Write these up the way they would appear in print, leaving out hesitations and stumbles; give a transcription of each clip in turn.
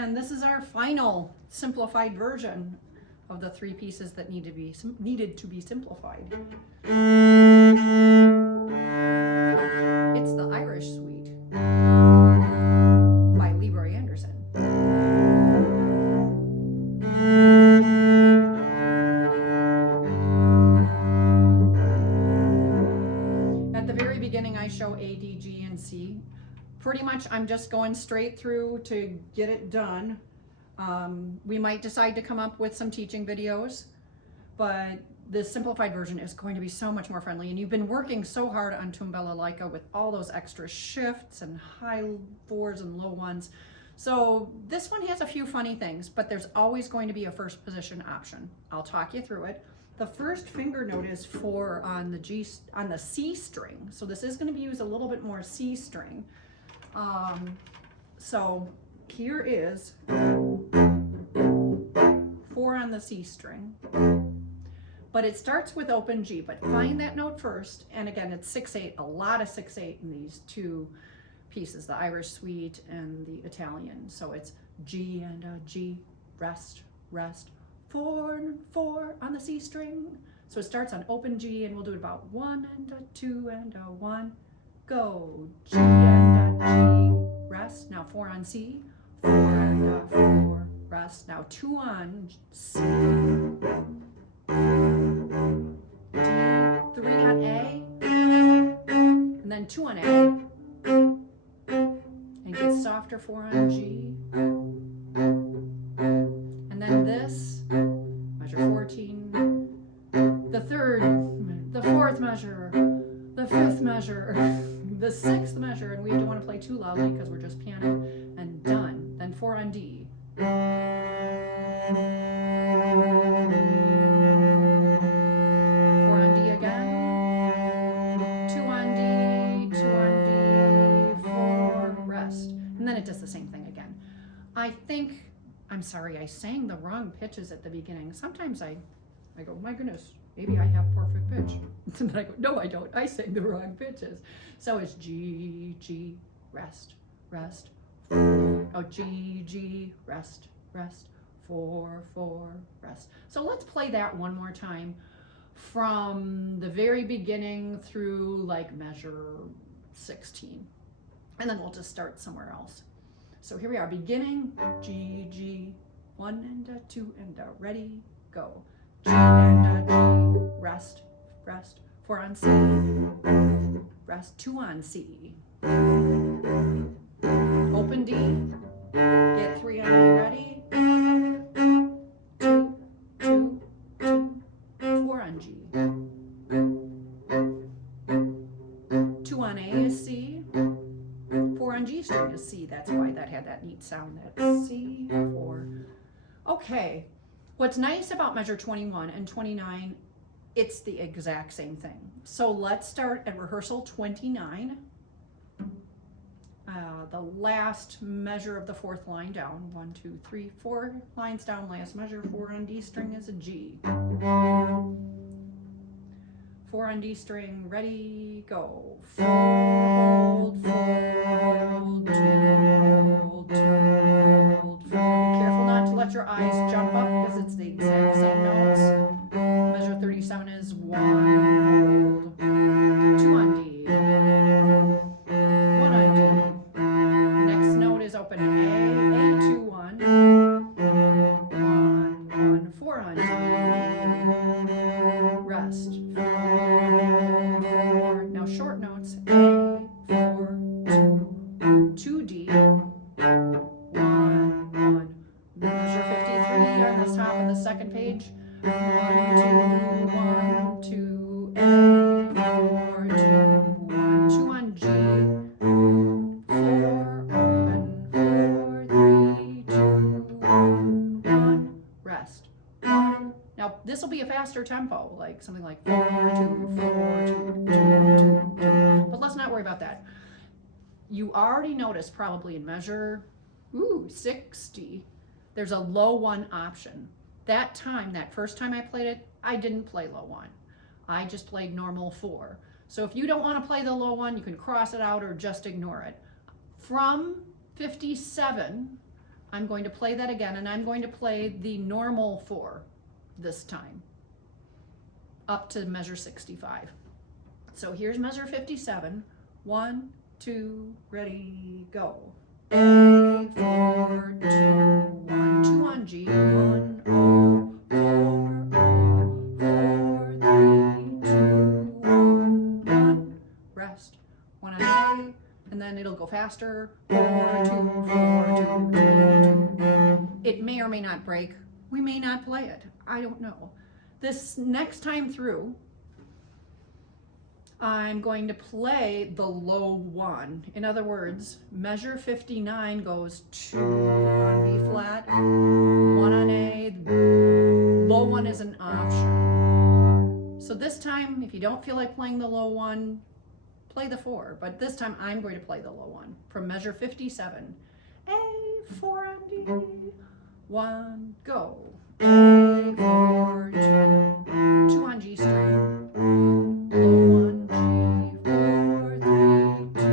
And this is our final simplified version of the three pieces that needed to be simplified. It's the Irish Suite by Leroy Anderson. At the very beginning, I show A, D, G, and C. Pretty much, I'm just going straight through to get it done. We might decide to come up with some teaching videos, but the simplified version is going to be so much more friendly. And you've been working so hard on Tumbella Laika with all those extra shifts and high fours and low ones. So this one has a few funny things, but there's always going to be a first position option. I'll talk you through it. The first finger note is 4 on the C string. So this is going to be used a little bit more C string. So here is 4 on the C string, but it starts with open G, but find that note first. And again, it's 6/8, a lot of 6/8 in these two pieces, the Irish Suite and the Italian. So it's G and a G, rest, rest, 4 and 4 on the C string. So it starts on open G, and we'll do it about 1 and a 2 and a 1, go, G and a G, rest, now 4 on C, 4 and a 4, rest, now 2 on C, D, 3 on A, and then 2 on A, and get softer 4 on G, and then this, measure 14, the third, the fourth measure, the fifth measure, the sixth measure, and we don't want to play too loudly because we're just piano, and done. Then 4 on D. 4 on D again. 2 on D, 2 on D, 4, rest. And then it does the same thing again. I'm sorry, I sang the wrong pitches at the beginning. Sometimes I go, my goodness, maybe I have perfect pitch. And then I go, no, I don't. I sang the wrong pitches. So it's G, G, rest, rest, 4. Oh, G, G, rest, rest, 4, 4, rest. So let's play that one more time from the very beginning through like measure 16. And then we'll just start somewhere else. So here we are, beginning, G, G, 1 and a 2 and a ready, go. G and a G, rest, rest, 4 on C, rest, 2 on C, open D, get 3 on A ready, 2, 2, 2, 4 on G, 2 on A is C, 4 on G string is C, that's why that had that neat sound, that's C, 4. Okay. What's nice about measure 21 and 29, it's the exact same thing. So let's start at rehearsal 29. The last measure of the 4th line down. 1, 2, 3, 4 lines down, last measure. 4 on D string is a G. 4 on D string, ready, go. 4, hold, 2, hold, 2, hold, 4. Be careful not to let your eyes jump up because it's the exact same notes. Measure 37 is 1, hold, 2 on D, 1 on D. Next note is open A, 2, 1, 1, 4 on D, rest, 4, now short notes, A, 4, 2, 2 D, 1, 1, measure 53 on the top of the second page, 1, 2, 1, 2, A, 4, 2, 1, 2 on G, 4, open, 4, 3, 2, 1, 1, rest, 1. Now this will be a faster tempo, like something like 4, 2, 4, 2, 2, 2, 2. But let's not worry about that. You already noticed probably in measure 60, there's a low 1 option. That first time I played it, I didn't play low 1. I just played normal 4. So if you don't want to play the low 1, you can cross it out or just ignore it. From 57, I'm going to play that again, and I'm going to play the normal 4 this time, up to measure 65. So here's measure 57. 1, 2, ready, go. A, 4, 2, 1, 2 on G, 1, O, 4, O, 4, 3, 2, 1, 1, rest, 1 on A, and then it'll go faster, 4, 2, 4, 2, 2, 2. It may or may not break. We may not play it. I don't know. This next time through, I'm going to play the low 1. In other words, measure 59 goes 2 on B flat, 1 on A, low 1 is an option. So this time, if you don't feel like playing the low 1, play the 4. But this time I'm going to play the low 1 from measure 57. A, 4 on D, 1, go. A, 4, 2, 2 on G string, low 1, G, 4, 3, 2,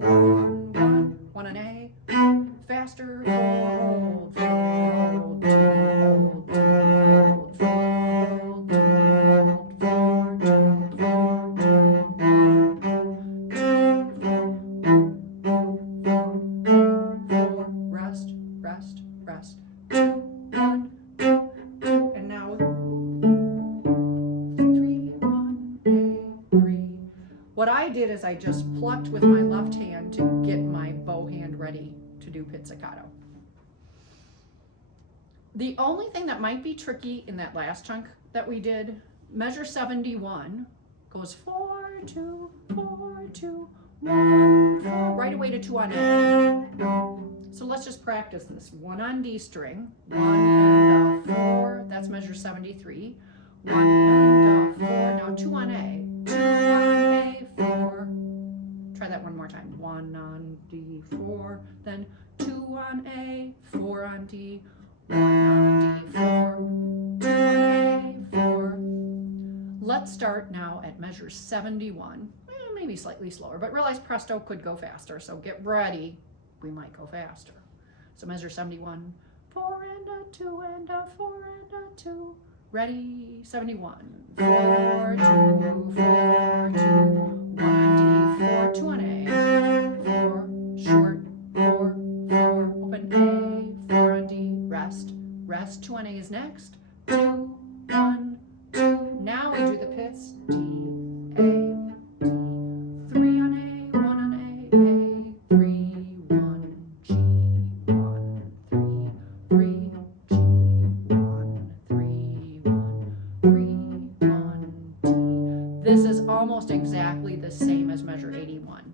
1, 1, 1 on A, faster, 4, hold, 4, hold, 2, hold, 2, hold, 4, hold, 2, hold, 4, 2, 4, 2, 4, rest, rest, rest, 2, 1, 2, 2, and now 3, 1, A, 3. What I did is I just plucked with my left hand to get my bow hand ready to do pizzicato. The only thing that might be tricky in that last chunk that we did, measure 71 goes 4, 2, 4, 2, 1, 4, right away to 2 on A. So let's just practice this. 1 on D string, 1 and 4, that's measure 73. 1 and 4, now 2 on A, 2 on A, 4. Try that one more time. 1 on D, 4, then 2 on A, 4 on D, 1 on D, 4, 2 on A, 4. Let's start now at measure 71. Maybe slightly slower, but realize presto could go faster, so get ready. We might go faster. So measure 71. 4 and a 2 and a 4 and a 2. Ready, 71. 4, 2, 4, 2, 1 on D, 4, 2 on A, 4, short, 4, 4, open A, 4 on D, rest, rest, 2 on A is next, 2, 1, 2, now we do the pits, D, A, D, 3 on A, 1 on A, 3, 1, G, 1, 3, 3, G, 1, 3, 1, 3, 1, D. This is almost exactly the same as measure 81.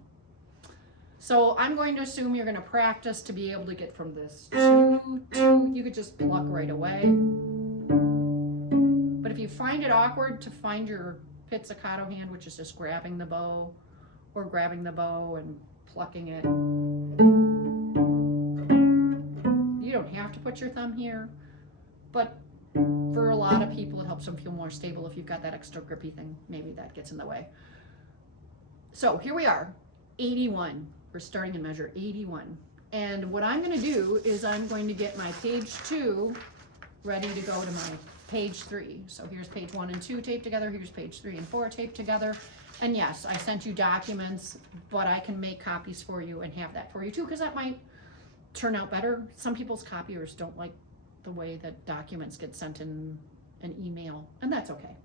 So I'm going to assume you're going to practice to be able to get from this 2, 2. You could just pluck right away. But if you find it awkward to find your pizzicato hand, which is just grabbing the bow or grabbing the bow and plucking it, you don't have to put your thumb here, but for a lot of people it helps them feel more stable. If you've got that extra grippy thing, maybe that gets in the way. So here we are, 81. We're starting in measure 81. And what I'm going to do is I'm going to get my page 2 ready to go to my page 3. So here's page 1 and 2 taped together. Here's page 3 and 4 taped together. And yes, I sent you documents, but I can make copies for you and have that for you too, because that might turn out better. Some people's copiers don't like the way that documents get sent in an email, and that's okay.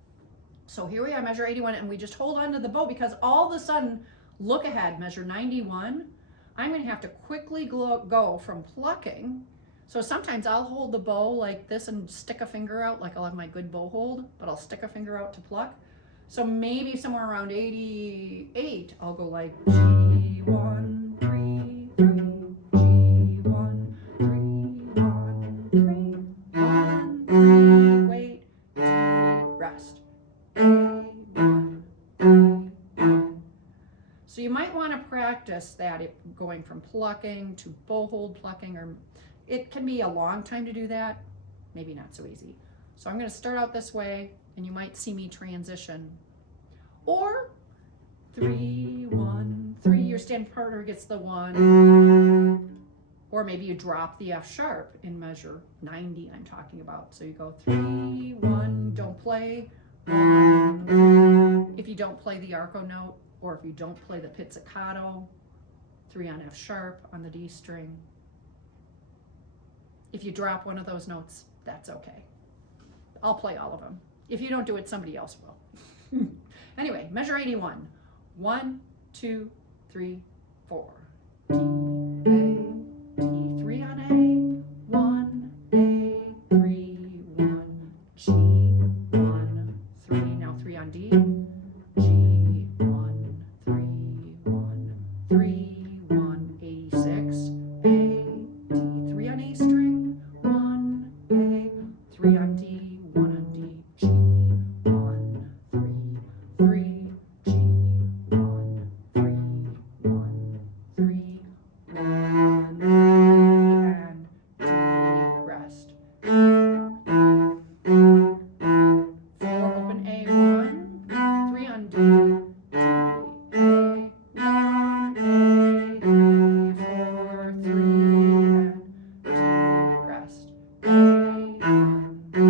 So here we are, measure 81, and we just hold on to the bow because all of a sudden, look ahead, measure 91, I'm going to have to quickly go from plucking. So sometimes I'll hold the bow like this and stick a finger out, like I'll have my good bow hold, but I'll stick a finger out to pluck. So maybe somewhere around 88, I'll go like G1, 3, 3, G1, 3, 1, 3, 1, 3, wait, D, rest, A1, A1. So you might want to practice that, going from plucking to bow hold plucking, or it can be a long time to do that, maybe not so easy. So I'm going to start out this way, and you might see me transition. Or 3, 1, 3, your stand partner gets the 1, Or maybe you drop the F sharp in measure 90 I'm talking about. So you go 3, 1, don't play, 1. If you don't play the arco note, or if you don't play the pizzicato, 3 on F sharp on the D string. If you drop one of those notes, that's okay. I'll play all of them. If you don't do it, somebody else will. Anyway, measure 81. 1, 2, 3, 4. D, A, D, 3 on A, 1, A, 3, 1, G, 1, 3. Now 3 on D, G, 1, 3, 1, 3, 1, 86, A, D, 3 on A string, 1, A, 3 on D, 1 on D, G, 1, 3, 3, G, 1, 3, 1, 3, 1, 3, and D, rest. 4, open A, 1, 3 on D, D, A, 1, A, 3, 4, 3, and D, rest. A, 1, 3,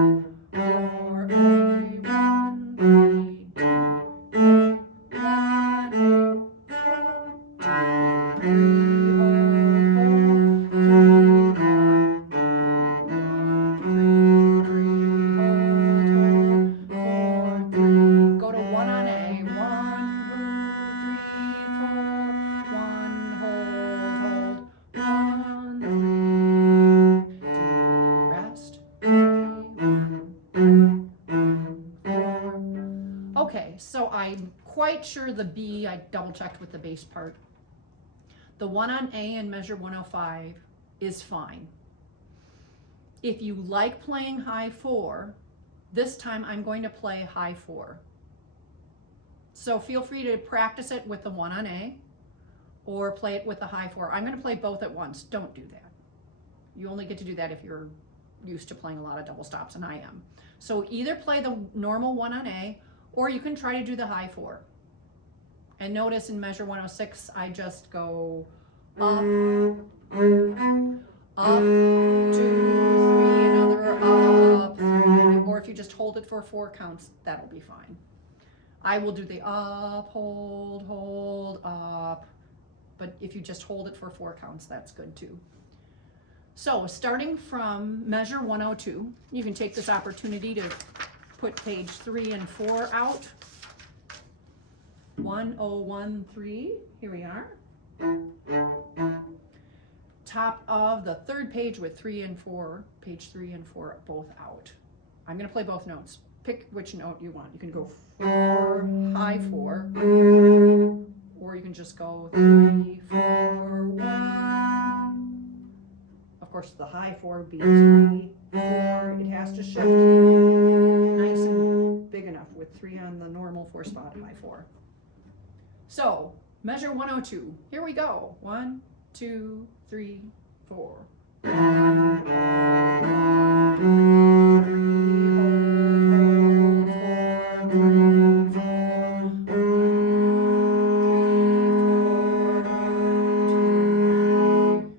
1, 4, A, 1, 3, D, A, 1, A, 4, D, 3, go to 1 on A, 1, 3, 4, 1, hold, 1, 3, D, rest, A, 1, 4. Okay, so I'm quite sure the B, I double checked with the bass part. The 1 on A in measure 105 is fine. If you like playing high 4, this time I'm going to play high 4. So feel free to practice it with the 1 on A or play it with the high 4. I'm going to play both at once. Don't do that. You only get to do that if you're used to playing a lot of double stops, and I am. So either play the normal 1 on A, or you can try to do the high 4. And notice in measure 106, I just go up, 2, 3, another up, 3, or if you just hold it for 4 counts, that'll be fine. I will do the up, hold, up, but if you just hold it for 4 counts, that's good too. So starting from measure 102, you can take this opportunity to put page 3 and 4 out. 1013, here we are. Top of the 3rd page with 3 and 4, page 3 and 4 both out. I'm going to play both notes. Pick which note you want. You can go 4, high 4, or you can just go 3, 4, 1. Of course, the high 4 would be 3, 4. It has to shift nice and big enough with 3 on the normal 4 spot high 4. So, measure 102. Here we go. 1, 2, 3, 4. 1, 1,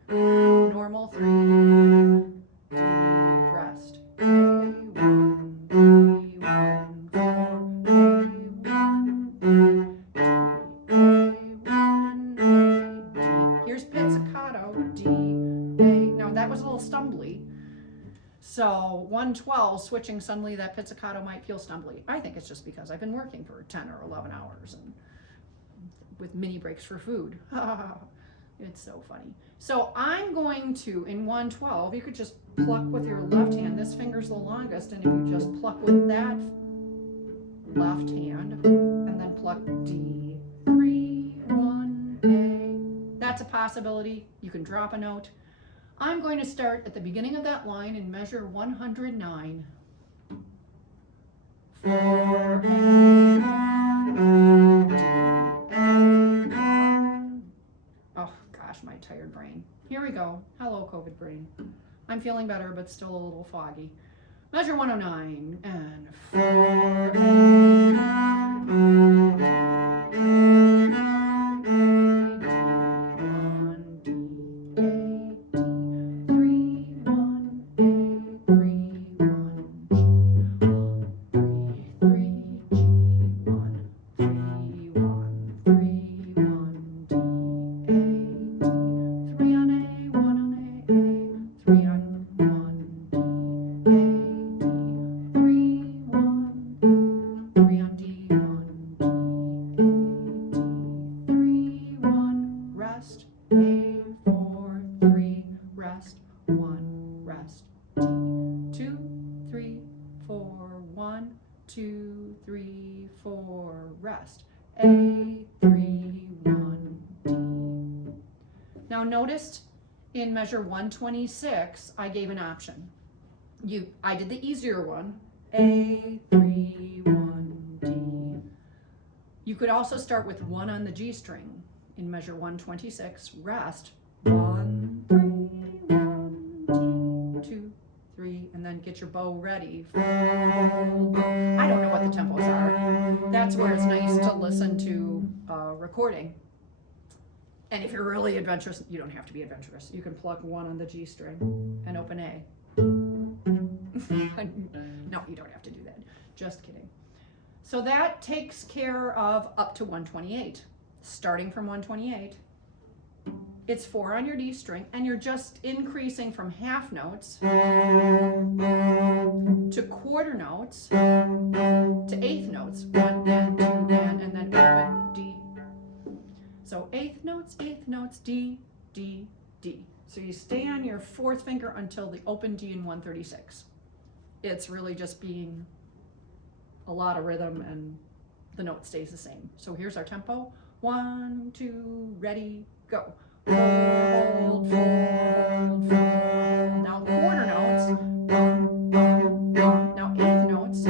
3, normal 3, D, rest. A, 1, 3, 1, 4, A, 1, here's pizzicato, D, A. Now that was a little stumbly. So 112, switching suddenly, that pizzicato might feel stumbly. I think it's just because I've been working for 10 or 11 hours and with mini breaks for food. It's so funny. So I'm going to, in 112, you could just pluck with your left hand. This finger's the longest, and if you just pluck with that left hand, and then pluck D, 3, 1, A. That's a possibility. You can drop a note. I'm going to start at the beginning of that line and measure 109. 4, A, 1, D, A, 1. Oh gosh, my tired brain. Here we go. Hello, COVID brain. I'm feeling better, but still a little foggy. Measure 109 and 4, A, 1, D, A, 1, D, A. rest. A, 3, 1, D. Now notice in measure 126, I gave an option. I did the easier one, A, 3, 1, D. You could also start with 1 on the G string in measure 126, rest, 1, 3, 1, D, 2, 3, and then get your bow ready. I don't know what the tempos are. That's where it's nice to listen to a recording. And if you're really adventurous, you don't have to be adventurous. You can pluck 1 on the G string and open A. No, you don't have to do that. Just kidding. So that takes care of up to 128. Starting from 128, it's 4 on your D string, and you're just increasing from half notes to quarter notes to eighth notes, 1 and 2 and then open D. So eighth notes, D, D, D. So you stay on your 4th finger until the open D in 136. It's really just being a lot of rhythm and the note stays the same. So here's our tempo. 1, 2, ready, go. 4, hold, 4, hold, 4. Now quarter notes. Now eighth notes.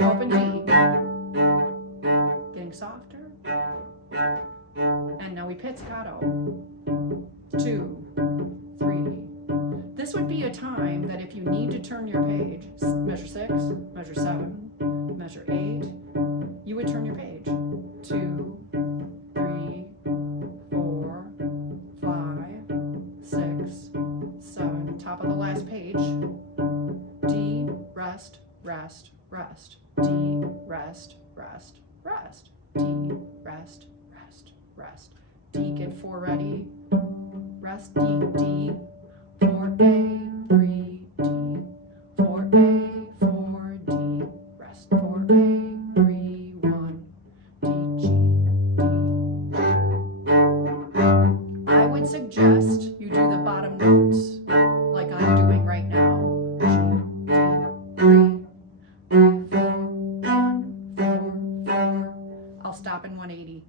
Open D. Getting softer. And now we pizzicato. 2, 3. This would be a time that if you need to turn your page, measure 6, measure 7, measure 8, you would turn your page. 2, 3, 4, 5, 6, 7. Top of the last page. D, rest, rest, rest. D, rest, rest, rest. D, rest, rest, rest. D, get 4 ready. Rest, D, D. 4, A, 3, D. 4, A, 4, D. Rest, 4, A, 3, 1. D, G, D. I would suggest you do the bottom notes like I'm doing right now. G, D, 3, 3, 4, 1, 4, 4. I'll stop in 180.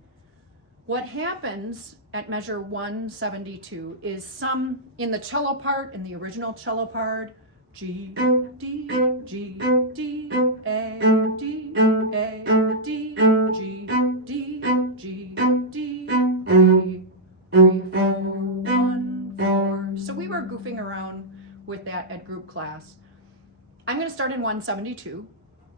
What happens at measure 172 is some, in the cello part, in the original cello part, G, D, G, D, A, D, A, D, G, D, G, D, 3, 3, 4, 1, 4. So we were goofing around with that at group class. I'm going to start in 172,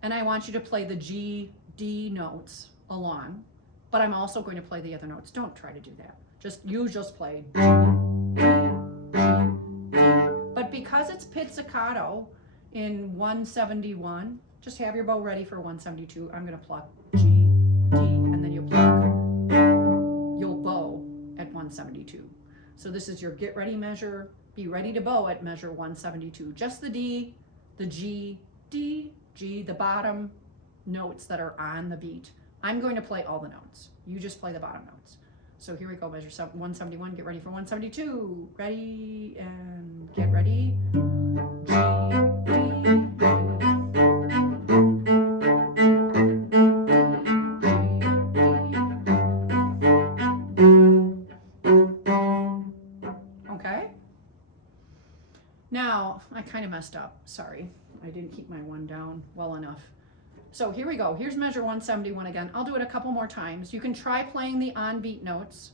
and I want you to play the G, D notes along, but I'm also going to play the other notes. Don't try to do that. You just play G, D, G, D. But because it's pizzicato in 171, just have your bow ready for 172. I'm going to pluck G, D, and then you'll bow at 172. So this is your get ready measure. Be ready to bow at measure 172. Just the D, the G, D, G, the bottom notes that are on the beat. I'm going to play all the notes. You just play the bottom notes. So here we go, measure 171, get ready for 172. Ready, and get ready. G, D, okay? Now, I kind of messed up, sorry. I didn't keep my 1 down well enough. So here we go. Here's measure 171 again. I'll do it a couple more times. You can try playing the on-beat notes,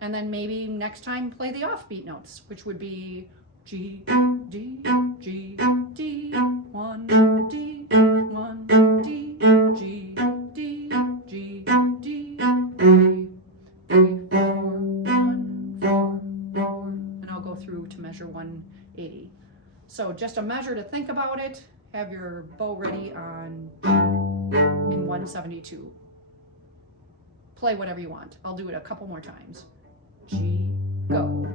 and then maybe next time play the off-beat notes, which would be G, D, G, D, 1, D, 1, D, G, D, G, D, 3, 3, 4, 1, 4, 4, and I'll go through to measure 180. So just a measure to think about it. Have your bow ready on in 172. Play whatever you want. I'll do it a couple more times. G, go.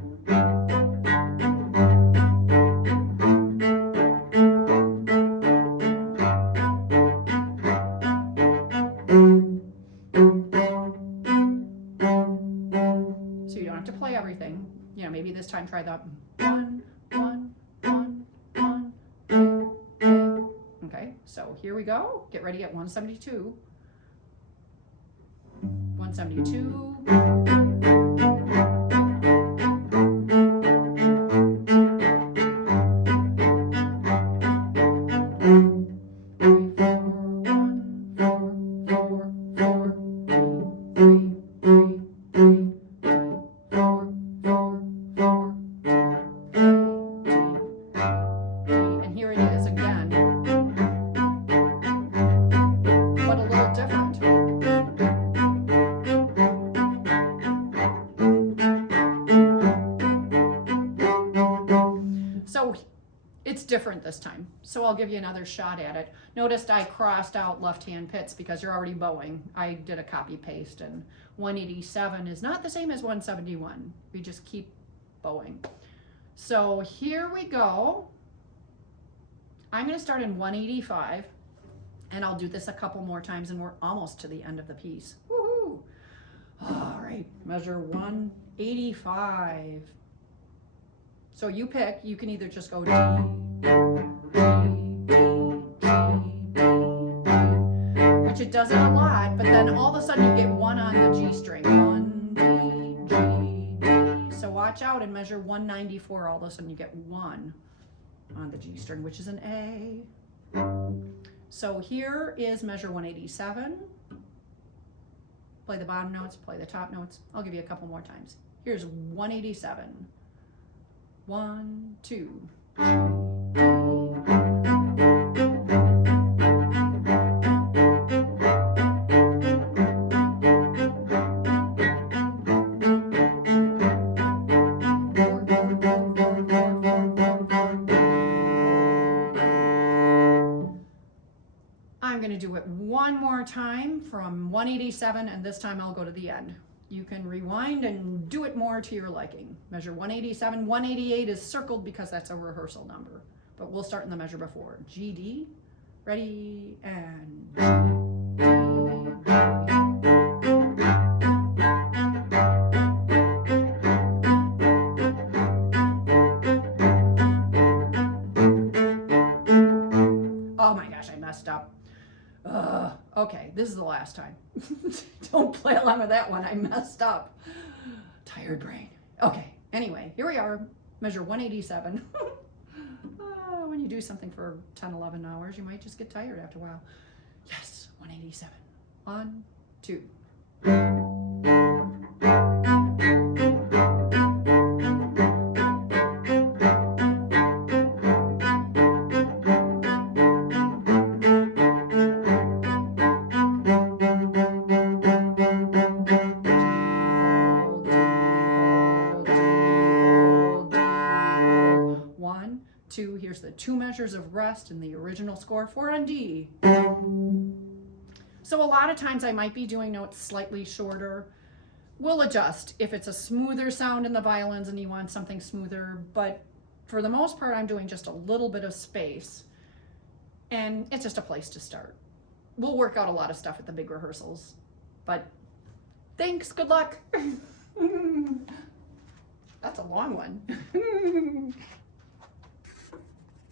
So you don't have to play everything. You know, maybe this time try the 1, 1, 1, 1, A. Okay, so here we go. Get ready at 172. 172. And here it is again, but a little different. So it's different this time. So I'll give you another shot at it. Noticed I crossed out left-hand pits because you're already bowing. I did a copy paste, and 187 is not the same as 171. We just keep bowing. So here we go. I'm going to start in 185, and I'll do this a couple more times, and we're almost to the end of the piece. Woohoo! All right, measure 185. So you pick, you can either just go D, D, D, G, D, which it does it a lot, but then all of a sudden you get one on the G string. 1, D, G, D. So watch out and measure 194, all of a sudden you get 1 on the G string, which is an A. So here is measure 187. Play the bottom notes, play the top notes. I'll give you a couple more times. Here's 187. 1, 2. I'm going to do it one more time from 187, and this time I'll go to the end. You can rewind and do it more to your liking. Measure 187. 188 is circled because that's a rehearsal number, but we'll start in the measure before. G, D, ready, and G, D, D. Oh my gosh, I messed up. Okay, this is the last time. Don't play along with that one. I messed up. Tired brain. Okay, anyway, here we are. Measure 187. When you do something for 10, 11 hours, you might just get tired after a while. Yes, 187. 1, 2. Here's the 2 measures of rest in the original score, 4 on D. So a lot of times I might be doing notes slightly shorter. We'll adjust if it's a smoother sound in the violins and you want something smoother, but for the most part I'm doing just a little bit of space, and it's just a place to start. We'll work out a lot of stuff at the big rehearsals, but thanks, good luck. That's a long one.